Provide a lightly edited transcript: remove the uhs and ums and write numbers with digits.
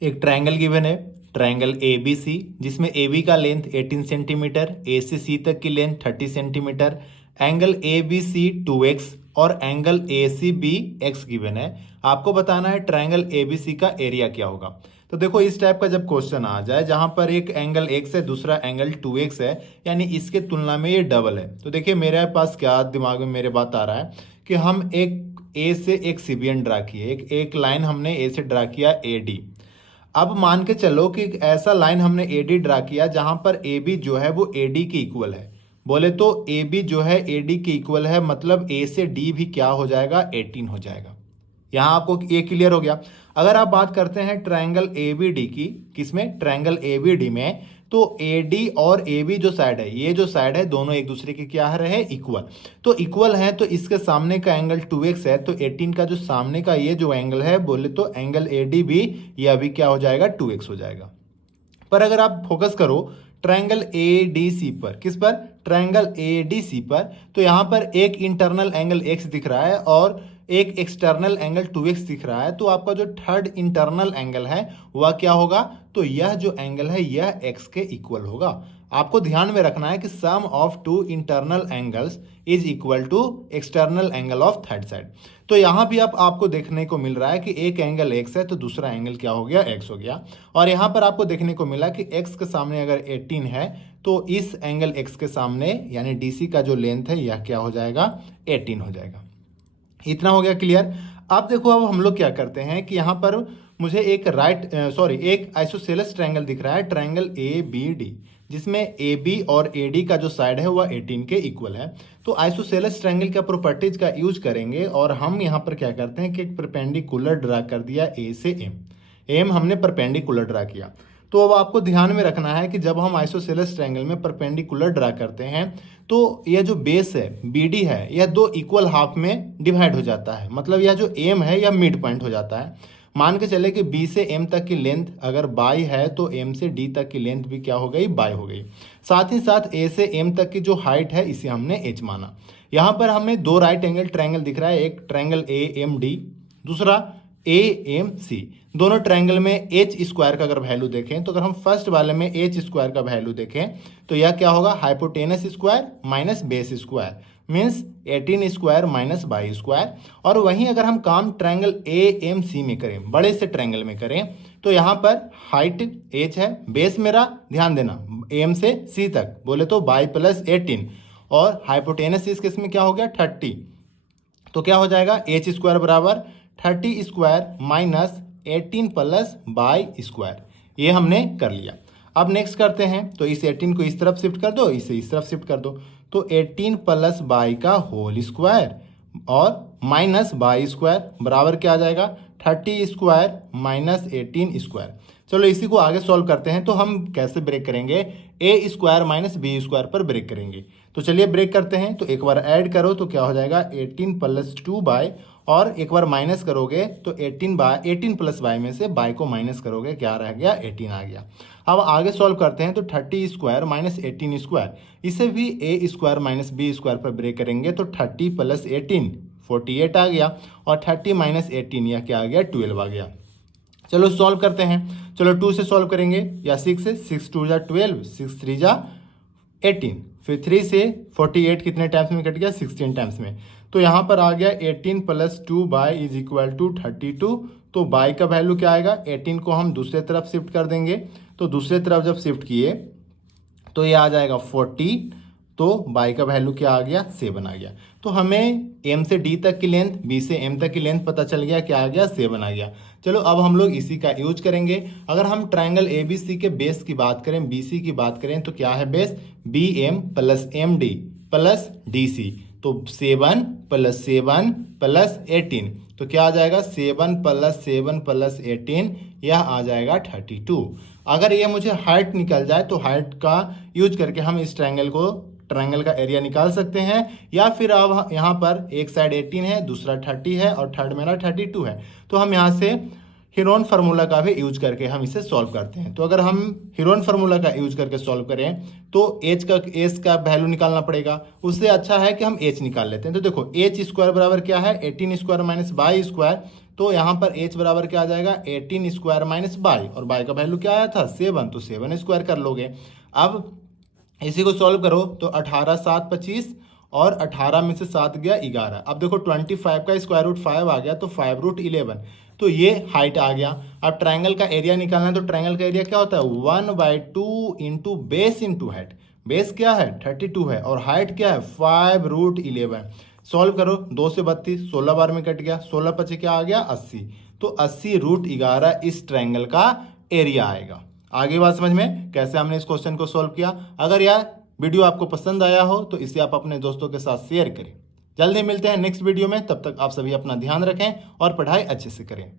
एक triangle given है, triangle A B C, जिसमें ए बी का लेंथ 18 सेंटीमीटर, ए से सी तक की length 30 centimetre, angle A B C 2x और angle A C B x given है। आपको बताना है ट्रायंगल ए बी सी का एरिया क्या होगा। तो देखो इस टाइप का जब क्वेश्चन आ जाए जहां पर एक एंगल x है, दूसरा एंगल 2x है, यानी इसके तुलना में ये डबल है, तो देखिए मेरे पास क्या दिमाग में मेरे बात आ रहा है कि हम एक ए से एक सीबियन ड्रा किए, एक लाइन हमने ए से ड्रा किया ए डी। अब मान के चलो कि ऐसा लाइन हमने ए डी ड्रा किया जहां पर ए बी जो है वो ए डी के इक्वल है। बोले तो ए बी जो है ए डी के इक्वल है, मतलब ए से डी भी क्या हो जाएगा, 18 हो जाएगा। यहां आपको ये क्लियर हो गया। अगर आप बात करते हैं ट्रायंगल ए बी डी की, किसमें, ट्रायंगल ए बी डी में, तो ए डी और ए बी जो साइड है, ये जो साइड है दोनों एक दूसरे के क्या रहे, इक्वल। तो इक्वल है तो इसके सामने का एंगल 2x है, तो 18 का जो सामने का ये जो एंगल है, बोले तो एंगल ए डी भी ये अभी क्या हो जाएगा, 2x हो जाएगा। पर अगर आप फोकस करो ट्रायंगल ए डी सी पर, किस पर, ट्रायंगल ए डी सी पर, तो यहां पर एक इंटरनल एंगल x दिख रहा है और एक एक्सटर्नल एंगल 2x दिख रहा है। तो आपका जो थर्ड इंटरनल एंगल है वह क्या होगा, तो यह जो एंगल है यह x के इक्वल होगा। आपको ध्यान में रखना है कि sum of two internal angles is equal to external angle of third side. तो यहां भी आपको देखने को मिल रहा है कि एक एंगल x है तो दूसरा एंगल क्या हो गया, x हो गया। और यहां पर आपको देखने को मिला कि x के सामने अगर 18 है तो इस एंगल x के सामने यानी DC का जो लेंथ है यह क्या हो जाएगा, 18 हो जाएगा। इतना हो गया क्लियर। अब देखो अब हम लोग क्या करते हैं कि यहाँ पर मुझे एक एक आइसोसेलेस ट्रायंगल दिख रहा है, ट्रायंगल ए बी डी, जिसमें ए बी और ए डी का जो साइड है वह 18 के इक्वल है। तो आइसोसेलेस ट्रायंगल का प्रॉपर्टीज का यूज करेंगे और हम यहाँ पर क्या करते हैं कि एक परपेंडिकुलर ड्रा कर दिया ए से एम हमने परपेंडिकुलर ड्रा किया। तो अब आपको ध्यान में रखना है कि जब हम आइसोसेलेस ट्रायंगल में परपेंडिकुलर ड्रा करते हैं तो यह जो बेस है बी डी है यह दो इक्वल हाफ में डिवाइड हो जाता है, मतलब यह जो एम है यह मिड पॉइंट हो जाता है। मान के चले कि बी से एम तक की लेंथ अगर बाई है तो एम से डी तक की लेंथ भी क्या हो गई, बाई हो गई। साथ ही साथ ए से एम तक की जो हाइट है इसे हमने एच माना। यहाँ पर हमें दो राइट एंगल ट्रायंगल दिख रहा है, एक ट्रायंगल ए एम डी, दूसरा ए एम सी। दोनों ट्रायंगल में एच स्क्वायर का अगर वैल्यू देखें तो अगर हम फर्स्ट वाले में एच स्क्वायर का वैल्यू देखें तो यह क्या होगा, hypotenuse square minus base square, means 18 square minus by square. और वहीं अगर हम काम ट्रायंगल ए एम सी में करें, बड़े से ट्रायंगल में करें, तो यहाँ पर हाइट एच है, बेस मेरा ध्यान देना एम से सी तक, बोले तो बाई प्लस 18, और हाइपोटेनस इस केस में क्या हो गया 30। तो क्या हो जाएगा, एच स्क्वायर बराबर 30 square minus 18 plus by square. ये हमने कर लिया। अब नेक्स्ट करते हैं, तो इस 18 को इस तरफ शिफ्ट कर दो, इसे इस तरफ शिफ्ट कर दो, तो 18 प्लस बाई का होल स्क्वायर और माइनस बाई स्क्वायर बराबर क्या आ जाएगा, 30 स्क्वायर माइनस 18 स्क्वायर। चलो इसी को आगे सॉल्व करते हैं। तो हम कैसे ब्रेक करेंगे, ए स्क्वायर माइनस बी स्क्वायर पर ब्रेक करेंगे। तो चलिए ब्रेक करते हैं। तो एक बार ऐड करो तो क्या हो जाएगा, 18 प्लस 2 बाई, और एक बार माइनस करोगे तो 18 प्लस बाई में से बाई को माइनस करोगे, क्या रह गया, 18 आ गया। अब आगे सॉल्व करते हैं। तो 30 स्क्वायर माइनस 18 स्क्वायर, इसे भी ए स्क्वायर माइनस बी स्क्वायर पर ब्रेक करेंगे तो 30 प्लस 18 48 आ गया, और 30 माइनस 18 यह क्या आ गया, 12 आ गया। चलो सॉल्व करते हैं। चलो 2 से सॉल्व करेंगे या 6 से, 6 2 जा 12, 6 3 जा 18, फिर 3 से 48 कितने टाइम्स में कट गया, 16 टाइम्स में। तो यहाँ पर आ गया 18 plus 2 by is equal to 32। तो बाई का वैल्यू क्या आएगा, 18 को हम दूसरे तरफ शिफ्ट कर देंगे, तो दूसरे तरफ जब शिफ्ट किए तो ये आ जाएगा 40, तो बाई का वैल्यू क्या आ गया, 7 आ गया। तो हमें एम से डी तक की लेंथ, बी से एम तक की लेंथ पता चल गया, क्या आ गया, 7 आ गया। चलो अब हम लोग इसी का यूज करेंगे। अगर हम ट्रायंगल ए बी सी के बेस की बात करें, बी सी की बात करें, तो क्या है base, B M plus M D plus D C. तो 7 प्लस 7 प्लस 18, तो क्या आ जाएगा, 7 प्लस 7 प्लस 18, यह आ जाएगा 32। अगर ये मुझे हाइट निकल जाए तो हाइट का यूज करके हम इस ट्रायंगल का एरिया निकाल सकते हैं, या फिर अब यहाँ पर एक साइड 18 है, दूसरा 30 है और थर्ड मेरा 32 है, तो हम यहाँ से हीरोन फार्मूला का भी यूज करके हम इसे सॉल्व करते हैं। तो अगर हम हीरोन फार्मूला का यूज करके सॉल्व करें तो एच का वैल्यू निकालना पड़ेगा, उससे अच्छा है कि हम एच निकाल लेते हैं। तो देखो एच स्क्वायर बराबर क्या है, 18 स्क्वायर माइनस बाई स्क्वायर, तो यहाँ पर h बराबर क्या आ जाएगा 18 स्क्वायर माइनस बाई, और बाई का वैल्यू क्या आया था 7, तो 7 स्क्वायर कर लोगे। अब इसी को सॉल्व करो तो 18 7 25 और 18 में से 7 गया 11। अब देखो 25 का स्क्वायर रूट 5 आ गया तो 5 रूट 11, तो ये हाइट आ गया। अब ट्रायंगल का एरिया निकालना है तो ट्रायंगल का एरिया क्या होता है 1/2 into base into height. Base क्या है 32 है और हाइट क्या है 5 रूट 11। सॉल्व करो 2 से 32 16 बार में कट गया, 16 पचे क्या आ गया 80, तो 80 रूट 11 इस ट्रायंगल का एरिया आएगा। आगे बात समझ में कैसे हमने इस क्वेश्चन को सॉल्व किया। अगर यह वीडियो आपको पसंद आया हो तो इसे आप अपने दोस्तों के साथ शेयर करें। जल्दी मिलते हैं नेक्स्ट वीडियो में, तब तक आप सभी अपना ध्यान रखें और पढ़ाई अच्छे से करें।